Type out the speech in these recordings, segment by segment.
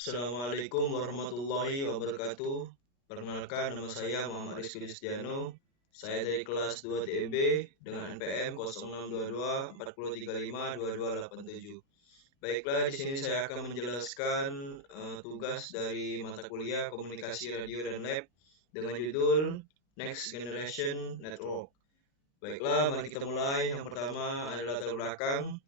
Assalamualaikum warahmatullahi wabarakatuh. Perkenalkan, nama saya Muhammad Rizky Listiano. Saya dari kelas 2 TEB dengan NPM 062240352287. Baiklah, di sini saya akan menjelaskan tugas dari mata kuliah Komunikasi Radio dan Lab dengan judul Next Generation Network. Baiklah, mari kita mulai. Yang pertama adalah latar belakang.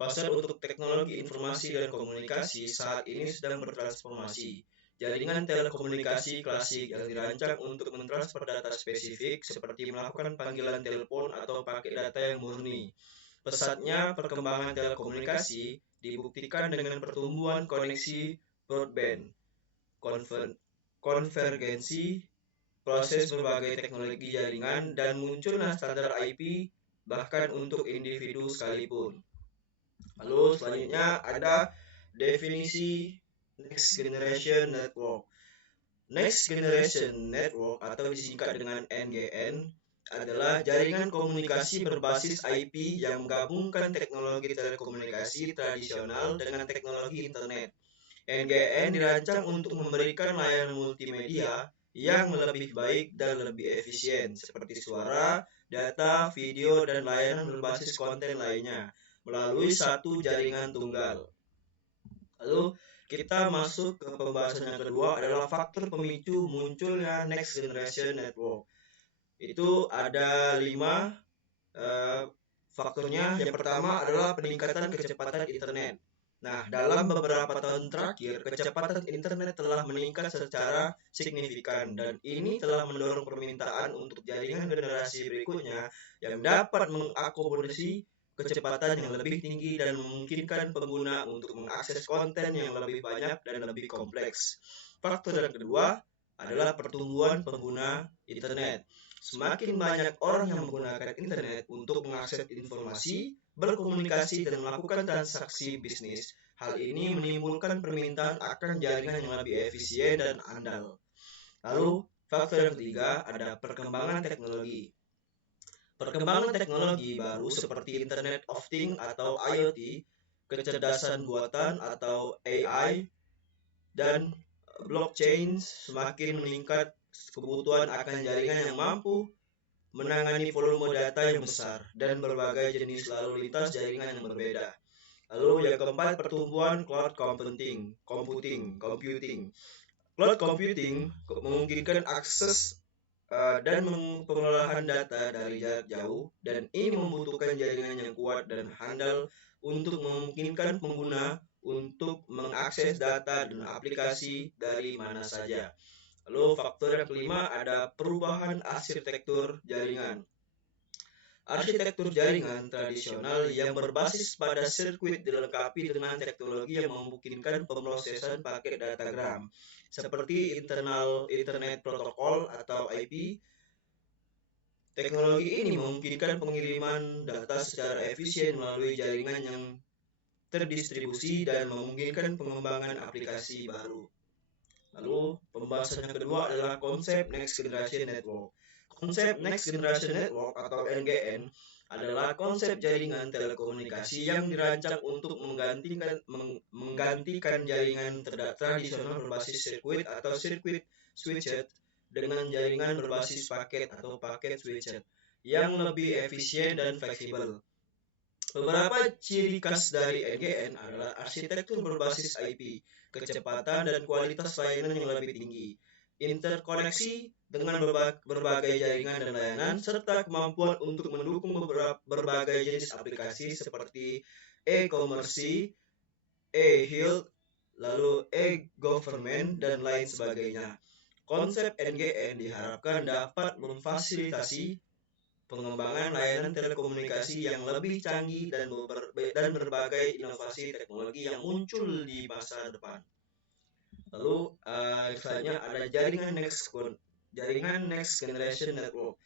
Pasar untuk teknologi informasi dan komunikasi saat ini sedang bertransformasi. Jaringan telekomunikasi klasik yang dirancang untuk mentransfer data spesifik seperti melakukan panggilan telepon atau paket data yang murni. Pesatnya perkembangan telekomunikasi dibuktikan dengan pertumbuhan koneksi broadband, konvergensi, proses berbagai teknologi jaringan, dan munculnya standar IP bahkan untuk individu sekalipun. Lalu selanjutnya ada definisi Next Generation Network. Next Generation Network atau disingkat dengan NGN adalah jaringan komunikasi berbasis IP yang menggabungkan teknologi telekomunikasi tradisional dengan teknologi internet. NGN dirancang untuk memberikan layanan multimedia yang lebih baik dan lebih efisien seperti suara, data, video, dan layanan berbasis konten lainnya melalui satu jaringan tunggal. Lalu kita masuk ke pembahasan yang kedua adalah faktor pemicu munculnya Next Generation Network. Itu ada 5 faktornya. Yang pertama adalah peningkatan kecepatan internet. Nah, dalam beberapa tahun terakhir, kecepatan internet telah meningkat secara signifikan dan ini telah mendorong permintaan untuk jaringan generasi berikutnya yang dapat mengakomodasi kecepatan yang lebih tinggi dan memungkinkan pengguna untuk mengakses konten yang lebih banyak dan lebih kompleks. Faktor yang kedua adalah pertumbuhan pengguna internet. Semakin banyak orang yang menggunakan internet untuk mengakses informasi, berkomunikasi, dan melakukan transaksi bisnis. Hal ini menimbulkan permintaan akan jaringan yang lebih efisien dan andal. Lalu, faktor yang ketiga ada perkembangan teknologi. Perkembangan teknologi baru seperti Internet of Things atau IoT, kecerdasan buatan atau AI, dan blockchain semakin meningkat kebutuhan akan jaringan yang mampu menangani volume data yang besar dan berbagai jenis lalu lintas jaringan yang berbeda. Lalu yang keempat, pertumbuhan cloud computing. Cloud computing memungkinkan akses dan pengolahan data dari jarak jauh dan ini membutuhkan jaringan yang kuat dan handal untuk memungkinkan pengguna untuk mengakses data dan aplikasi dari mana saja. Lalu faktor yang kelima ada perubahan arsitektur jaringan. Arsitektur jaringan tradisional yang berbasis pada sirkuit dilengkapi dengan teknologi yang memungkinkan pemrosesan paket datagram seperti Internet Protocol atau IP. Teknologi ini memungkinkan pengiriman data secara efisien melalui jaringan yang terdistribusi dan memungkinkan pengembangan aplikasi baru. Lalu, pembahasan yang kedua adalah konsep Next Generation Network. Konsep Next Generation Network atau NGN adalah konsep jaringan telekomunikasi yang dirancang untuk menggantikan jaringan tradisional berbasis sirkuit atau sirkuit switched dengan jaringan berbasis paket atau paket switched yang lebih efisien dan fleksibel. Beberapa ciri khas dari NGN adalah arsitektur berbasis IP, kecepatan dan kualitas layanan yang lebih tinggi, interkoneksi dengan berbagai jaringan dan layanan, serta kemampuan untuk mendukung berbagai jenis aplikasi seperti e-commerce, e-health, lalu e-government, dan lain sebagainya. Konsep NGN diharapkan dapat memfasilitasi pengembangan layanan telekomunikasi yang lebih canggih dan berbagai inovasi teknologi yang muncul di masa depan. Lalu selanjutnya ada jaringan Next Generation Network.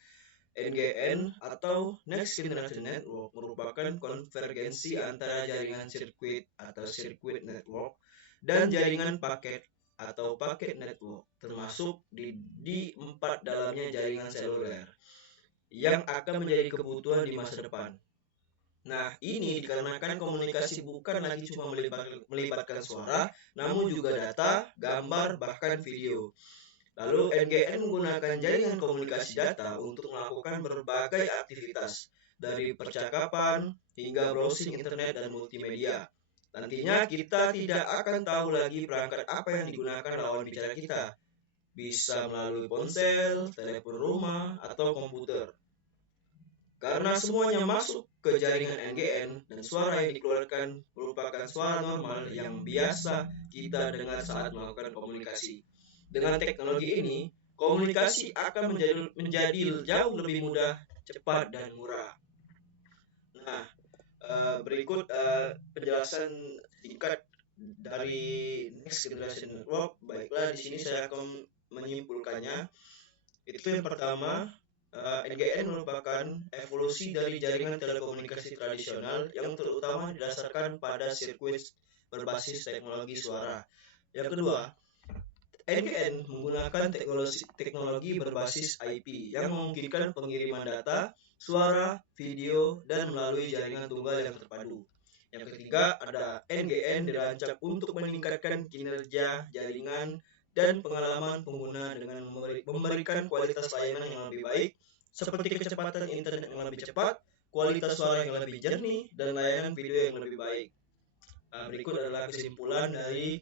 NGN atau Next Generation Network merupakan konvergensi antara jaringan sirkuit atau circuit network dan jaringan paket atau paket network, termasuk di empat dalamnya jaringan seluler yang akan menjadi kebutuhan di masa depan. Nah, ini dikarenakan komunikasi bukan lagi cuma melibatkan suara, namun juga data, gambar, bahkan video. Lalu NGN menggunakan jaringan komunikasi data untuk melakukan berbagai aktivitas, dari percakapan hingga browsing internet dan multimedia. Nantinya kita tidak akan tahu lagi perangkat apa yang digunakan lawan bicara kita. Bisa melalui ponsel, telepon rumah, atau komputer. Karena semuanya masuk ke jaringan NGN dan suara yang dikeluarkan merupakan suara normal yang biasa kita dengar saat melakukan komunikasi. Dengan teknologi ini, komunikasi akan menjadi jauh lebih mudah, cepat, dan murah. Nah, berikut penjelasan singkat dari Next Generation Network. Baiklah, di sini saya akan menyimpulkannya. Itu yang pertama, NGN merupakan evolusi dari jaringan telekomunikasi tradisional yang terutama didasarkan pada sirkuit berbasis teknologi suara. Yang kedua, NGN menggunakan teknologi berbasis IP yang memungkinkan pengiriman data, suara, video, dan melalui jaringan tunggal yang terpadu. Yang ketiga, ada NGN dirancang untuk meningkatkan kinerja jaringan dan pengalaman pengguna dengan memberikan kualitas layanan yang lebih baik, seperti kecepatan internet yang lebih cepat, kualitas suara yang lebih jernih, dan layanan video yang lebih baik. Berikut adalah kesimpulan dari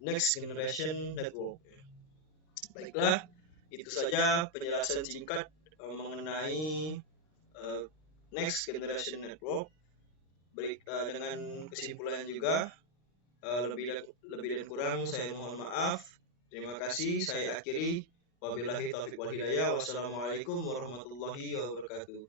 Next Generation Network. Baiklah, itu saja penjelasan singkat mengenai Next Generation Network. Dengan kesimpulan juga, lebih dan kurang saya mohon maaf. Terima kasih, saya akhiri. Wabillahi taufiq wal hidayah. Wassalamualaikum warahmatullahi wabarakatuh.